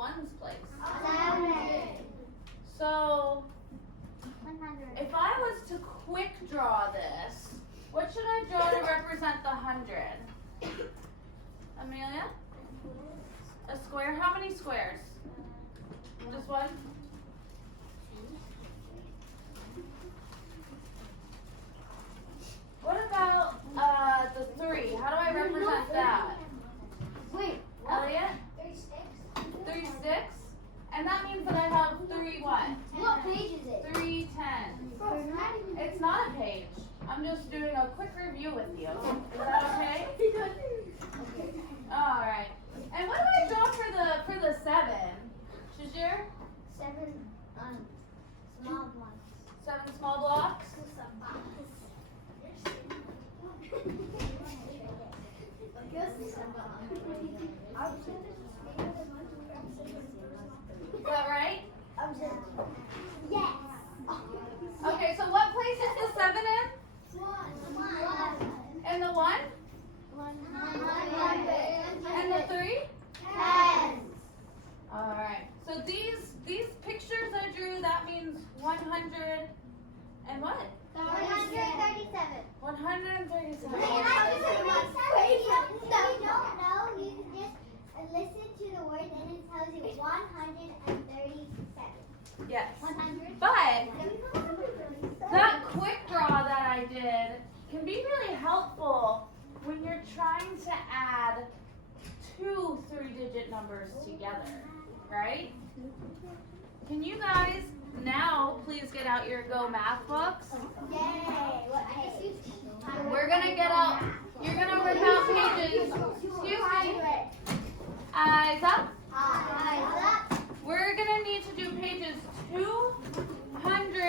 ones place? 7. So 100. if I was to quick draw this, what should I draw to represent the 100? Amelia? A square? How many squares? Just one? What about the 3? How do I represent that? Wait. Elliot? 3 sticks. 3 sticks? And that means that I have 3 what? What page is it? 310. It's It's not a page. I'm just doing a quick review with you. Is that okay? All right. And what do I draw for the 7? Shajir? 7 small ones. 7 small blocks. Is that right? Yes. Okay, so what place is the 7 in? 1. And the 1? 100. And the 3? 10. All right. So these pictures I drew, that means 100 and what? 137. 137. If you don't know, you can just listen to the word and it tells you 137. Yes. 100. But that quick draw that I did can be really helpful when you're trying to add 2 3-digit numbers together, right? Can you guys now please get out your Go Math books? Yay. We're gonna get out, you're gonna rip out pages, excuse me, eyes up. We're gonna need to do pages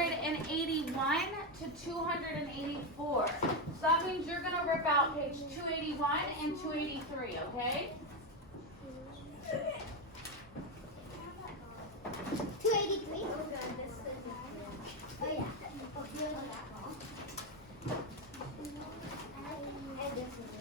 281 to 284. So that means you're gonna rip out page 281 and 283, okay? 283. Oh yeah. And this is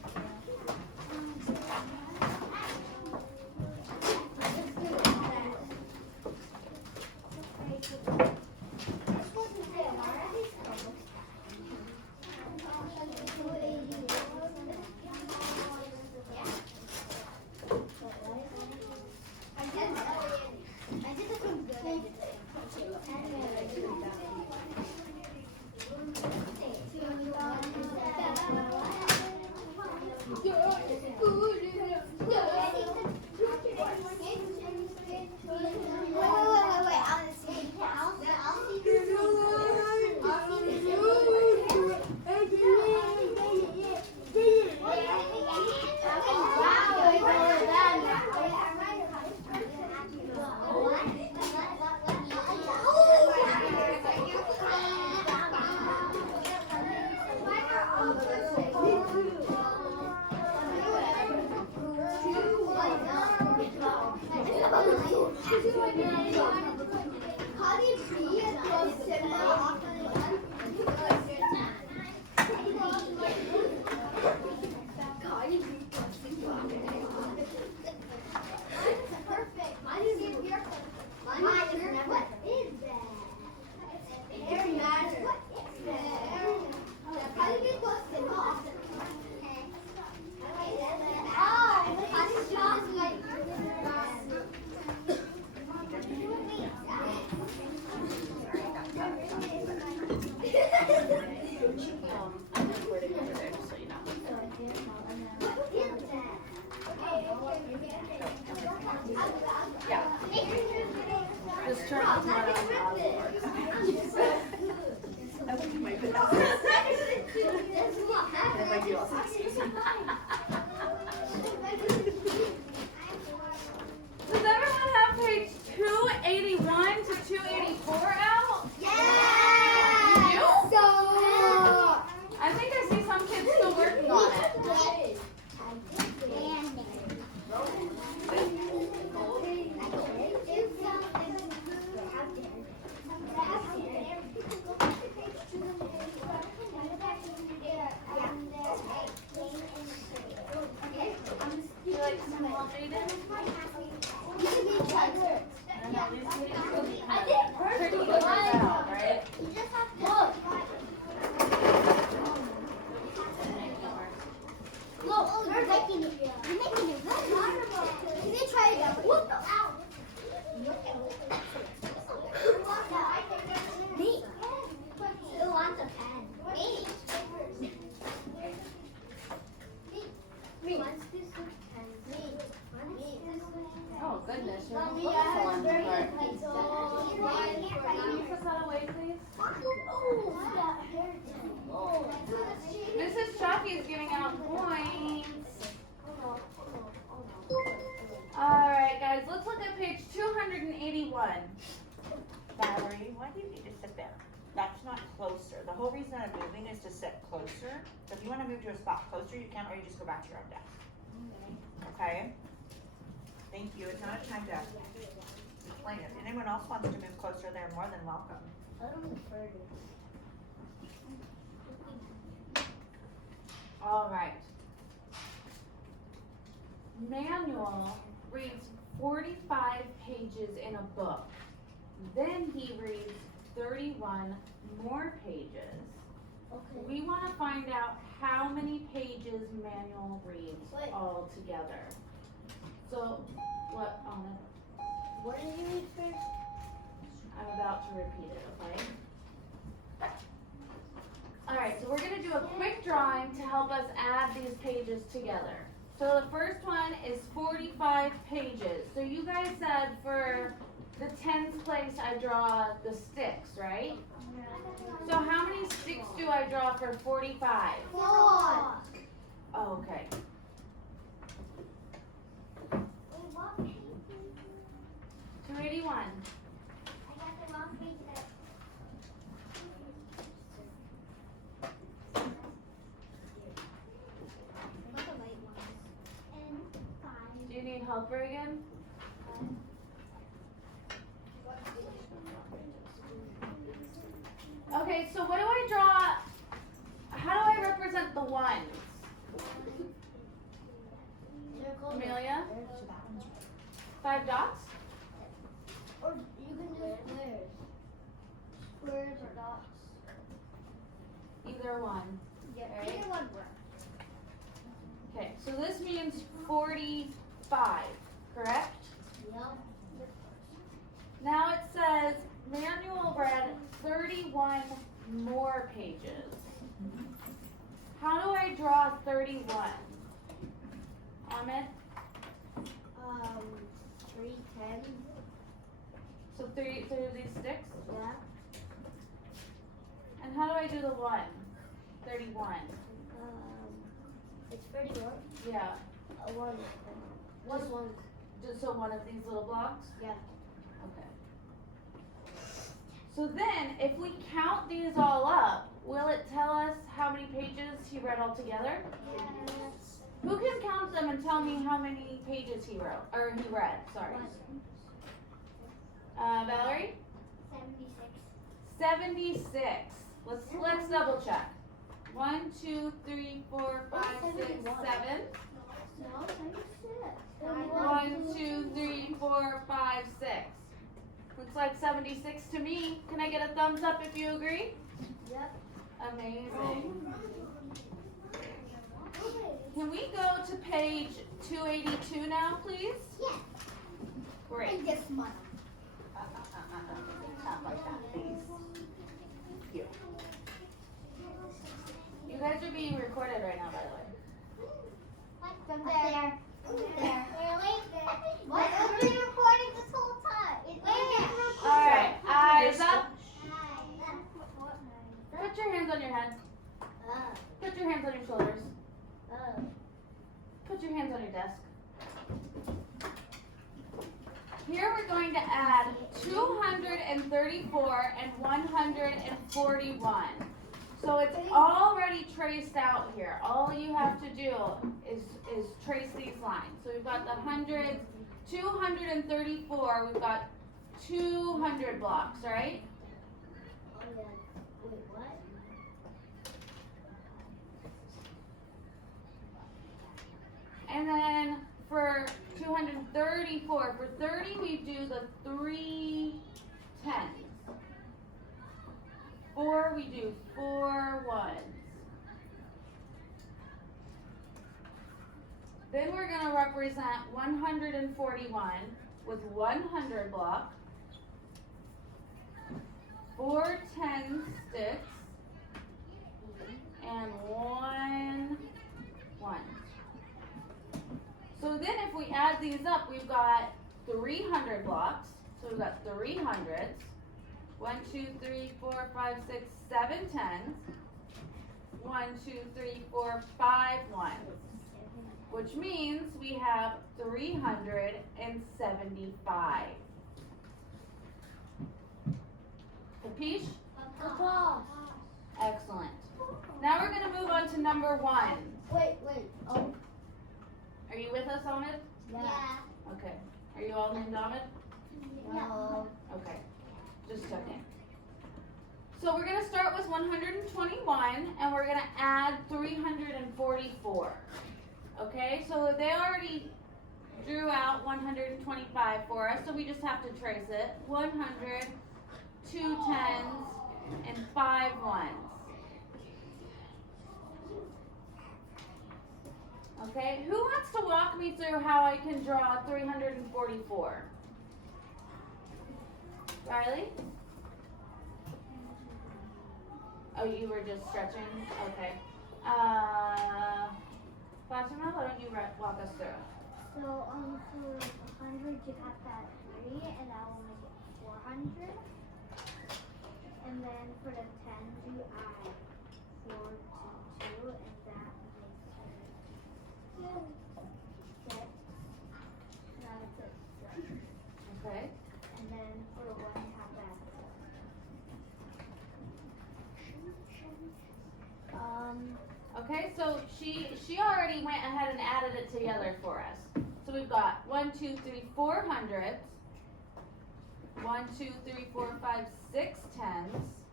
Just turn on Does everyone have page 281 to 284 out? Yeah! You? So I think I see some kids still working on it. I did perfectly well, right? You just have to look. You're making it. You're making it good. Can you try it again? What the? Me. Who wants a pen? Me. Me. Wants this pen? Me. Oh goodness, you're Mommy, looking I for have one very part. good pencil. Can you put that away, please? Mrs. Chucky is giving out points. Alright guys, let's look at page 281. Valerie, why do you need to sit there? That's not closer. The whole reason I'm moving is to sit closer. So if you want to move to a spot closer, you can, or you just go back to your own desk. Okay? Thank you. It's not a time to explain it. If anyone else wants to move closer, they're more than welcome. Alright. Manual reads 45 pages in a book. Then he reads 31 more pages. We want to find out how many pages Manual reads all together. So, what, What did you read first? I'm about to repeat it, okay? Alright, so we're going to do a quick drawing to help us add these pages together. So the first one is 45 pages. So you guys said for the tens place I draw the sticks, right? So how many sticks do I draw for 45? 4. Oh, okay. 281. I got the wrong page there. I got the right ones. And 5. Do you need help again? Okay, so what do I draw? How do I represent the ones? Amelia? 5 dots? Or you can do squares. Squares or dots. Either one. Yeah, Right. either one works. Okay, so this means 45, correct? Yep. Now it says Manual read 31 more pages. How do I draw 31? Ahmed? 3 10. So three of these sticks? Yeah. And how do I do the 1? 31. It's 31. Yeah. One. Just one. Just so one of these little blocks? Yeah. Okay. So then, if we count these all up, will it tell us how many pages he read altogether? Yes. Who can count them and tell me how many pages he wrote, or he read, sorry. Valerie? 76. 76. Let's double check. 1, 2, 3, 4, 5, 6, 7. No, 76. 1, 2, 3, 4, 5, 6. Looks like 76 to me. Can I get a thumbs up if you agree? Yep. Amazing. Can we go to page 282 now, please? Yes. Great. And this month. Not like that, please. You. You guys are being recorded right now, by the way. From there. There. Really? What? I've been recording this whole time. All right, eyes You're up. Put your hands on your head. Put your hands on your shoulders. Put your hands on your desk. Here we're going to add 234 and 141. So it's already traced out here. All you have to do is trace these lines. So we've got the hundreds, 234, we've got 200 blocks, right? Wait, what? And then for 234. For 30, we do the 3 tens. 4, we do 4 ones. Then we're going to represent 141 with 100 block, 4 10 sticks, and 1 1. So then if we add these up, we've got 300 blocks. So we've got 3 hundreds. 1, 2, 3, 4, 5, 6, 7 tens. 1, 2, 3, 4, 5 ones. Which means we have 375. Capiche? Excellent. Now we're going to move on to number 1. Wait. Oh. Are you with us, Ahmed? Yeah. Okay. Are you all named Ahmed? No. Okay. Just checking. So we're going to start with 121 and we're going to add 344. Okay, so they already drew out 125 for us, so we just have to trace it. 100, 2 tens, and 5 ones. Okay, who wants to walk me through how I can draw 344? Riley? Oh, you were just stretching? Okay. Fatima, why don't you walk us through? So, for 100, you have that 3, and that will make it 400. And then for the 10s, you add 4 to 2, and that makes it 6. Now it's a 6. Okay. And then for the 1, you have that. Okay, so she already went ahead and added it together for us. So we've got 1, 2, 3, 4 hundreds. 1, 2, 3, 4, 5, 6 tens.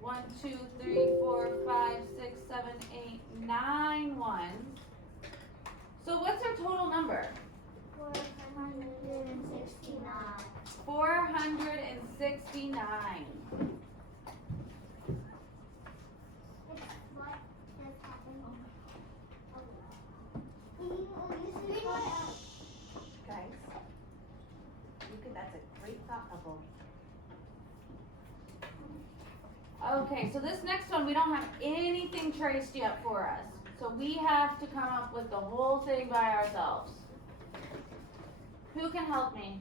1, 2, 3, 4, 5, 6, 7, 8, 9 ones. So what's our total number? 469. 469. Guys, that's a great thought bubble. Okay, so this next one, we don't have anything traced yet for us. So we have to come up with the whole thing by ourselves. Who can help me?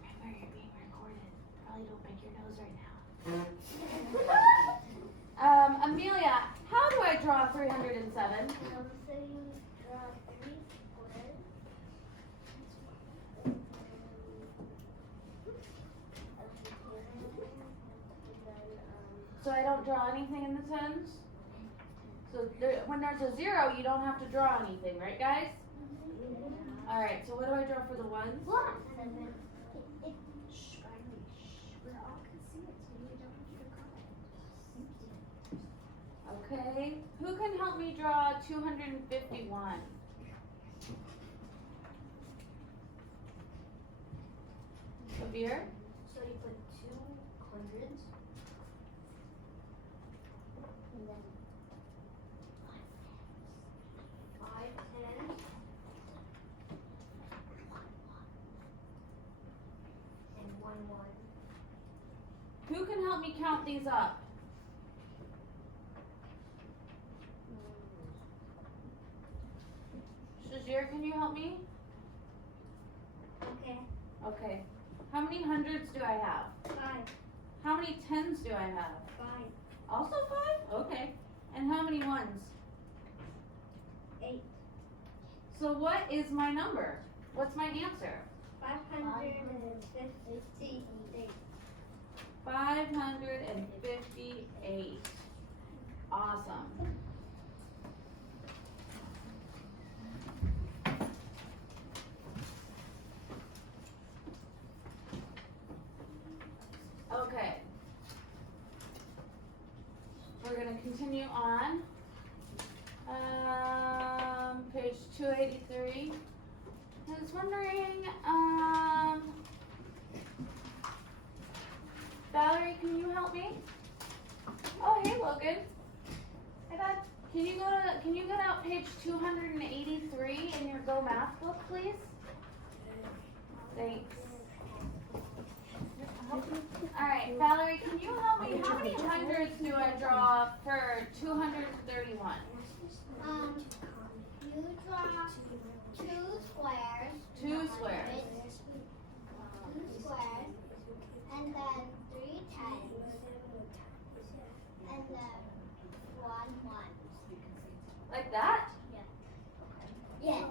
Remember, you're being recorded. Probably don't pick your nose right now. Amelia, how do I draw 307? So you draw 3 squares. So I don't draw anything in the tens? So when there's a 0, you don't have to draw anything, right guys? Alright, so what do I draw for the ones? Shh, Riley, shh. We're all gonna see it, so you don't have to comment. Okay, who can help me draw 251? Kabir? So you put 2 hundreds. And then 5 tens. And 1 1. Who can help me count these up? Shazir, can you help me? Okay. Okay. How many hundreds do I have? 5. How many tens do I have? 5. Also 5? Okay. And how many ones? 8. So what is my number? What's my answer? 558. 558. Awesome. we're gonna continue on. Page 283. I was wondering, Valerie, can you help me? Oh, hey, Logan. Hey, Dad. Can you go to page 283 in your Go Math book, please? Thanks. Alright, Valerie, can you help me? How many hundreds do I draw for 231? You draw two squares. Two squares. Two squares. And then three tens. And then one one. Like that? Yeah.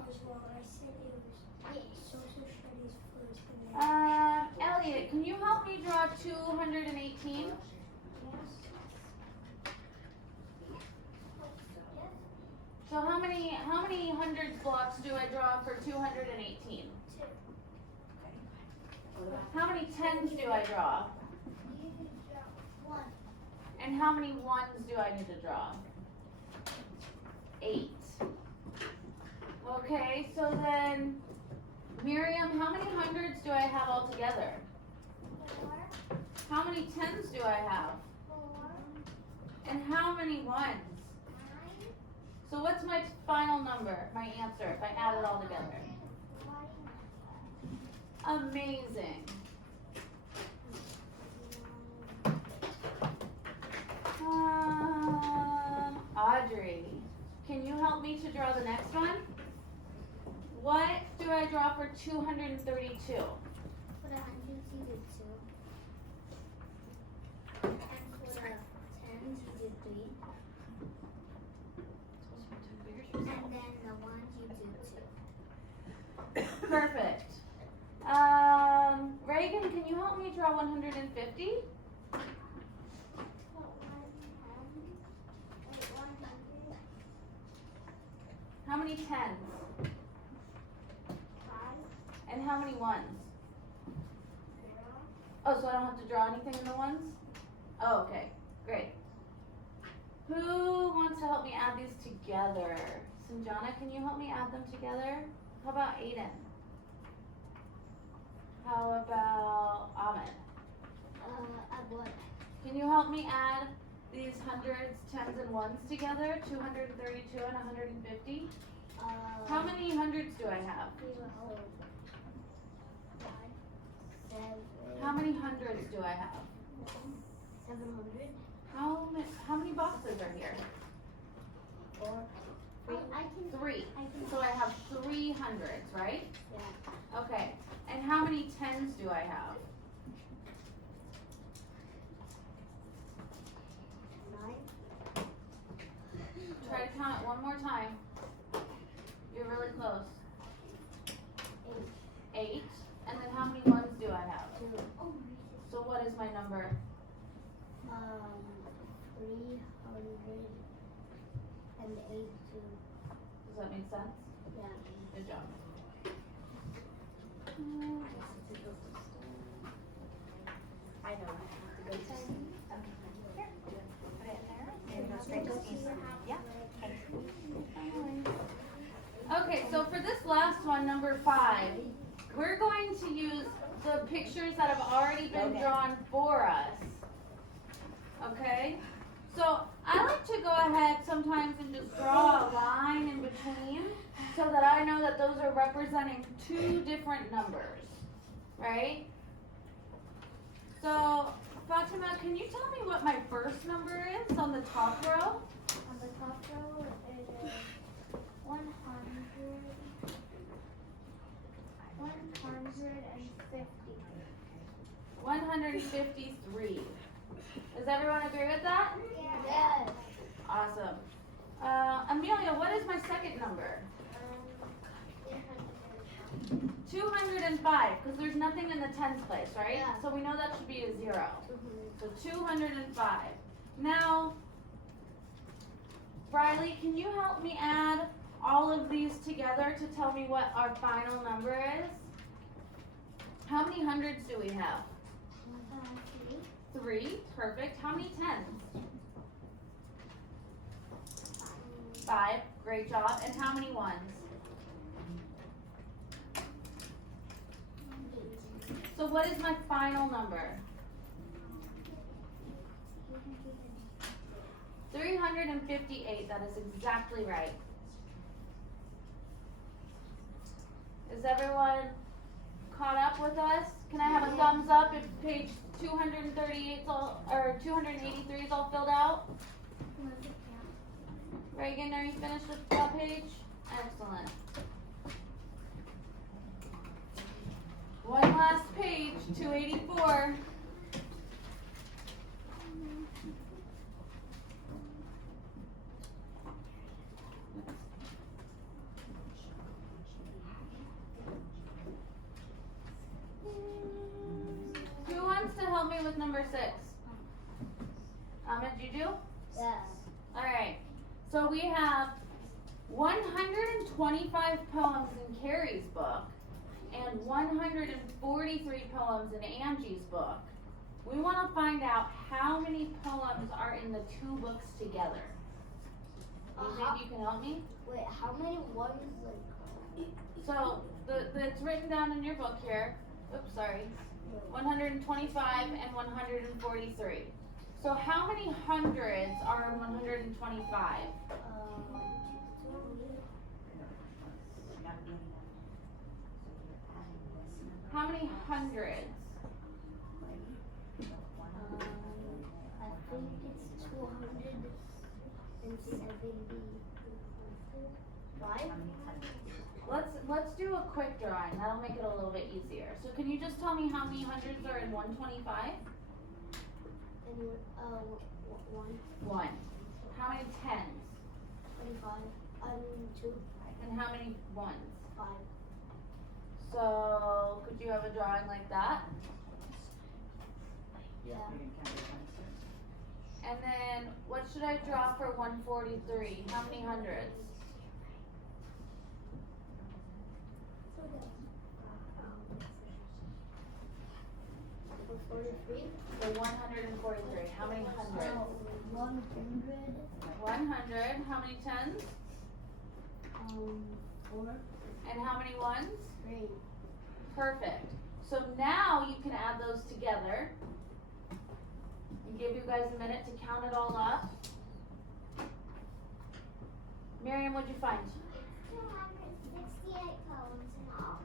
Elliot, can you help me draw 218? So how many hundreds blocks do I draw for 218? How many tens do I draw? One. And how many ones do I need to draw? 8. Okay, so then, Miriam, how many hundreds do I have altogether? 4. How many tens do I have? 4. And how many ones? 9. So what's my final number, my answer, if I add it all together? Amazing. Audrey, can you help me to draw the next one? What do I draw for 232? For the hundreds, you did 2. And for the tens, you did 3. And then the ones, you did 2. Perfect. Reagan, can you help me draw 150? How many tens? 5. And how many ones? 0. Oh, so I don't have to draw anything in the ones? Oh, okay, great. Who wants to help me add these together? Sanjana, can you help me add them together? How about Aiden? How about Ahmed? What? Can you help me add these hundreds, tens, and ones together? 232 and 150? How many hundreds do I have? 7. How many hundreds do I have? 700. How many boxes are here? 4. I can. 3. I can. So I have 3 hundreds, right? Yeah. Okay. And how many tens do I have? 9. Try to count it one more time. You're really close. 8. And then how many ones do I have? 2. So what is my number? 382. Does that make sense? Yeah. Good job. I know. Put it in there. And go straight to Steve. Yeah. Okay, so for this last one, number 5, we're going to use the pictures that have already been drawn for us. Okay? So I like to go ahead sometimes and just draw a line in between so that I know that those are representing 2 different numbers. Right? So, Fatima, can you tell me what my first number is on the top row? On the top row, it is 150. $153. Does everyone agree with that? Yes. Awesome. Amelia, what is my second number? 205, because there's nothing in the tens place, right? Yeah. So we know that should be a 0. So 205. Now, Briley, can you help me add all of these together to tell me what our final number is? How many hundreds do we have? 3. Perfect. How many tens? 125. Great job. And how many ones? So what is my final number? 358. That is exactly right. Is everyone caught up with us? Can I have a thumbs up if page 238 is all, or 283 is all filled out? Reagan, are you finished with that page? Excellent. One last page, 284. Who wants to help me with number 6? Ahmed, you do? Yes. Alright, so we have 125 poems in Carrie's book and 143 poems in Angie's book. We want to find out how many poems are in the 2 books together. You think you can help me? Wait, how many ones, So, it's written down in your book here. Oops, sorry. 125 and 143. So how many hundreds are in 125? How many hundreds? I think it's 275. Let's do a quick drawing. That'll make it a little bit easier. So can you just tell me how many hundreds are in 125? And 1. How many tens? 25. 2. And how many ones? 5. So could you have a drawing like that? Yeah. And then what should I draw for 143? How many hundreds? 43. So 143. How many hundreds? 100. 100. How many tens? 4. And how many ones? 3. Perfect. So now you can add those together. And give you guys a minute to count it all up. Miriam, what'd you find? 268 poems in all.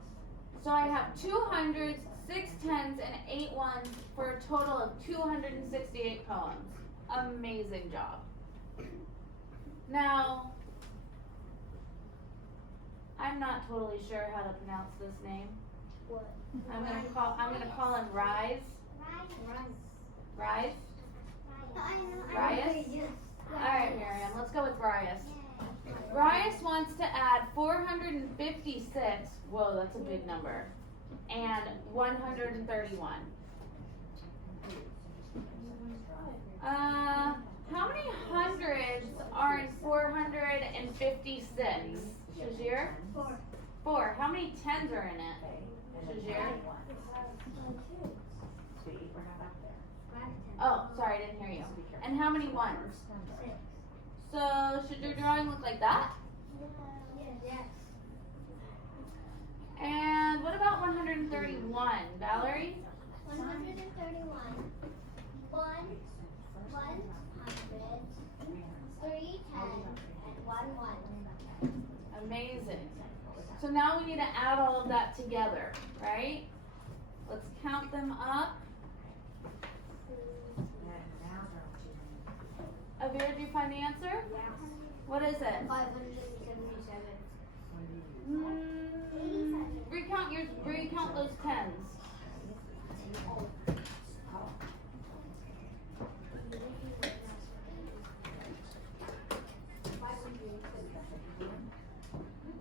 So I have 200s, 6 tens, and 8 ones for a total of 268 poems. Amazing job. Now, I'm not totally sure how to pronounce this name. What? I'm gonna call him Rise. Rise? Rias? Alright, Miriam, let's go with Rias. Rias wants to add 456, whoa, that's a big number, and 131. How many hundreds are in 456? Shajir? 4. How many tens are in it? Shajir? Oh, sorry, I didn't hear you. And how many ones? 6. So, should your drawing look like that? Yes. And what about 131, Valerie? 131. 100, 3 tens, and 1 1. Amazing. So now we need to add all of that together, right? Let's count them up. Avira, do you find the answer? What is it? 577. Recount those tens.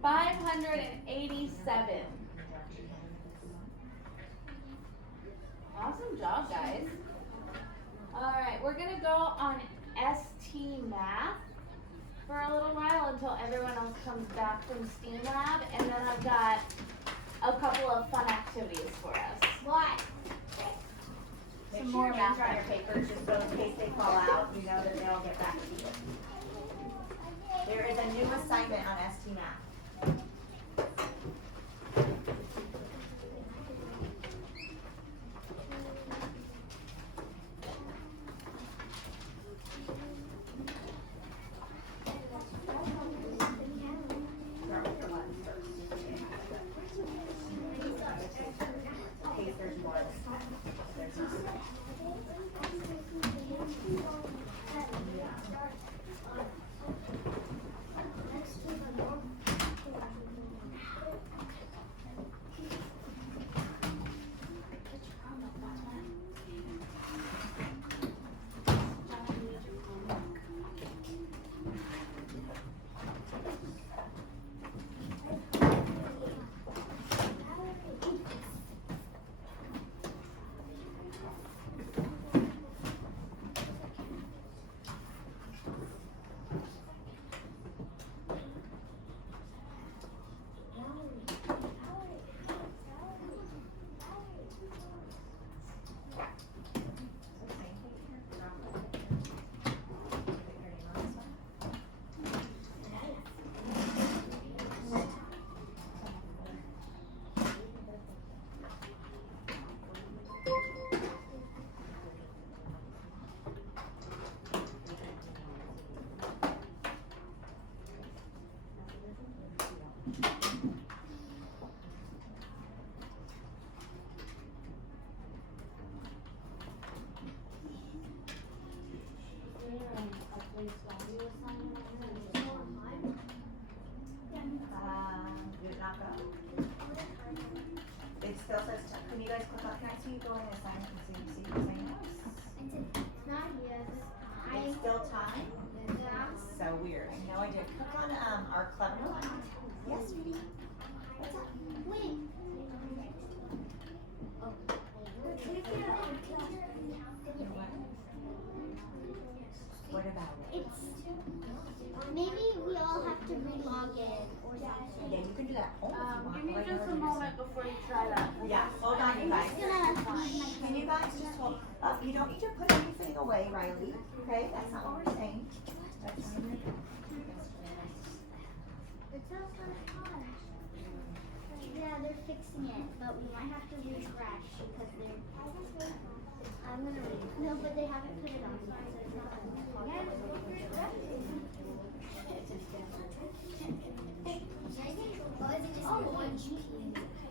$587. Awesome job, guys. Alright, we're gonna go on ST Math for a little while until everyone else comes back from STEAM Lab, and then I've got a couple of fun activities for us. What? Make sure your names are on your papers, just so in case they fall out, you know that they'll get back to you. There is a new assignment on ST Math. Start with the ones first. In case there's more. There's not. Did it not go? It still says, can you guys click on, can I see you go in the assignment and see the assignment? It's not here. It's still time? So weird. I know I did. Click on our clever one. Yes, sweetie. What's up? Wait. What about it? It's maybe we all have to re-log in or something. Yeah, you can do that at home if you want. Give me Right just now, a we're moment before you try that. Yeah, hold on, you guys. Can you guys just hold, you don't need to put anything away, Riley, okay? That's not what we're saying. That's not what we're It's also fun. Yeah, they're fixing it, but we might have to refresh because they're. I'm gonna read. No, but they haven't put it on yet, so it's not on.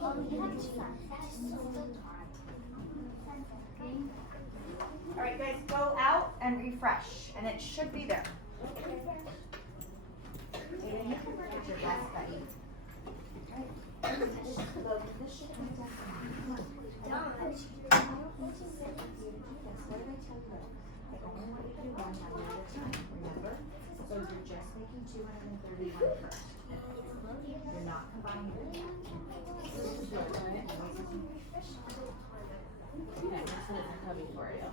Oh, you have to. All right, guys, go out and refresh, and it should be there. Aiden, you can look at your desk, buddy. Look, this should be done. What did I tell you? I only want you to do one at another time, remember? So you're just making 231 first. You're not combining it. Okay, this is coming for you.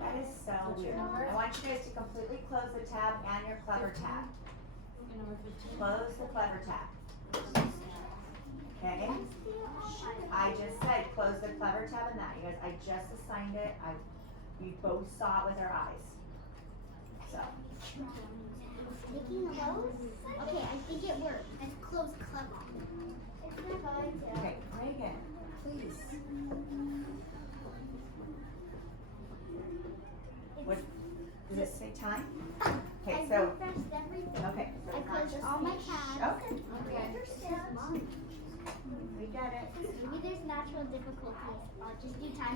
That is so weird. I want you guys to completely close the tab and your clever tab. Number 15. Close the clever tab. Okay? I just said close the clever tab and that. You guys, I just assigned it. We both saw it with our eyes. So. Making close? Okay, I think it worked. It's close clever. It's not going to. Okay, Reagan, please. What, does it say time? Okay, I so, refreshed everything. okay. So I it's not closed just all my me. tabs. Okay. I understand. We got it. Maybe there's natural difficulties. I'll just do time.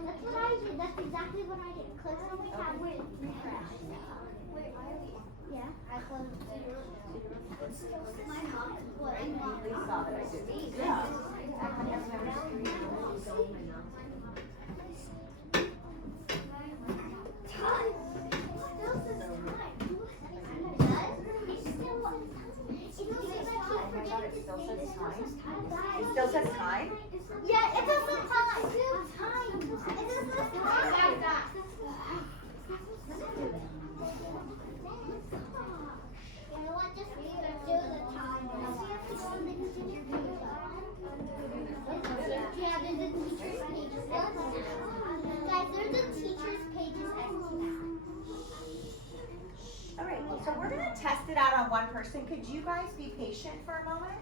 That's what I did. That's exactly what I did. Click on my tab. Refresh. Yeah, I closed zero. My mom. What? I'm not. We saw that I did. Yeah. It still says time? Yeah, it does say time. It does say time. You know what? Just do the time. Yeah, this is the teacher. on one person. Could you guys be patient for a moment?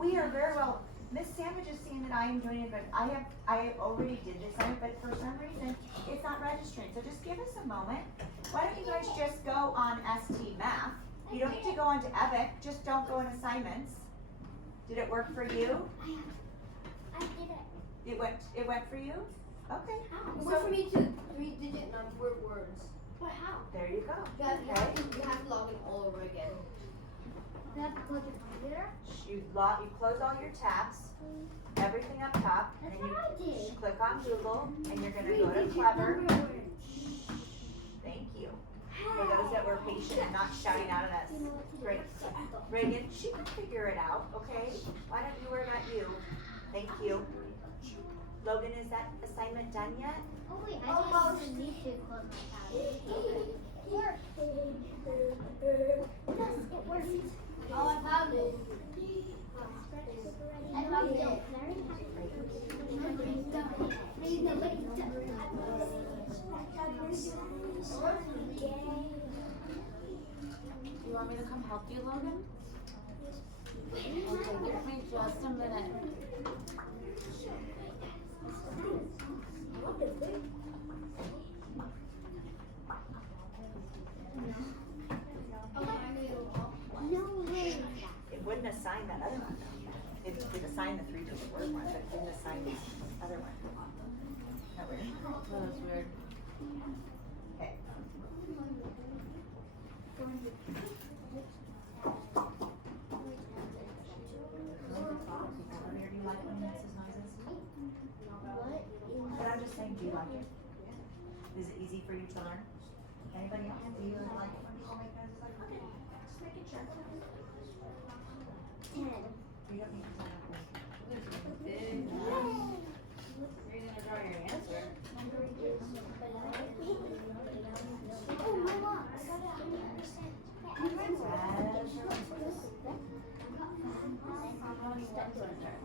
We are very well. Miss Sandwich is seeing that I am doing it, but I already did this on it, but for some reason it's not registering. So just give us a moment. Why don't you guys just go on ST Math? You don't need to go on to Epic. Just don't go in assignments. Did it work for you? I did it. It went for you? Okay. It went for me to 3-digit number words. But how? There you go. You have to log in all over again. Do I have to plug your computer? You close all your tabs, everything up top, and That's then what I you did. click on Google, and you're gonna go to Clever. Thank you. For those that were patient and not shouting out at us. Great. Reagan, she can figure it out, okay? Why don't you worry about you? Thank you. Logan, is that assignment done yet? Oh wait, I didn't even need to close my tab. Yes, it worked. Oh, I found it. I found it. You want me to come help you, Logan? Okay, give me just a minute. No way. It wouldn't assign that other one though. It would assign the 3-digit word one, but it didn't assign this other one. That weird? That was weird. Okay. Do you like when it makes noises? But I'm just saying, do you like it? Is it easy for you to learn? Anybody else? Do you like it when people make noises like that? Okay, just making sure. 10. You don't need to sign up for it. You're gonna draw your answer. Oh, my mom. I got it 100%. How many ones are there?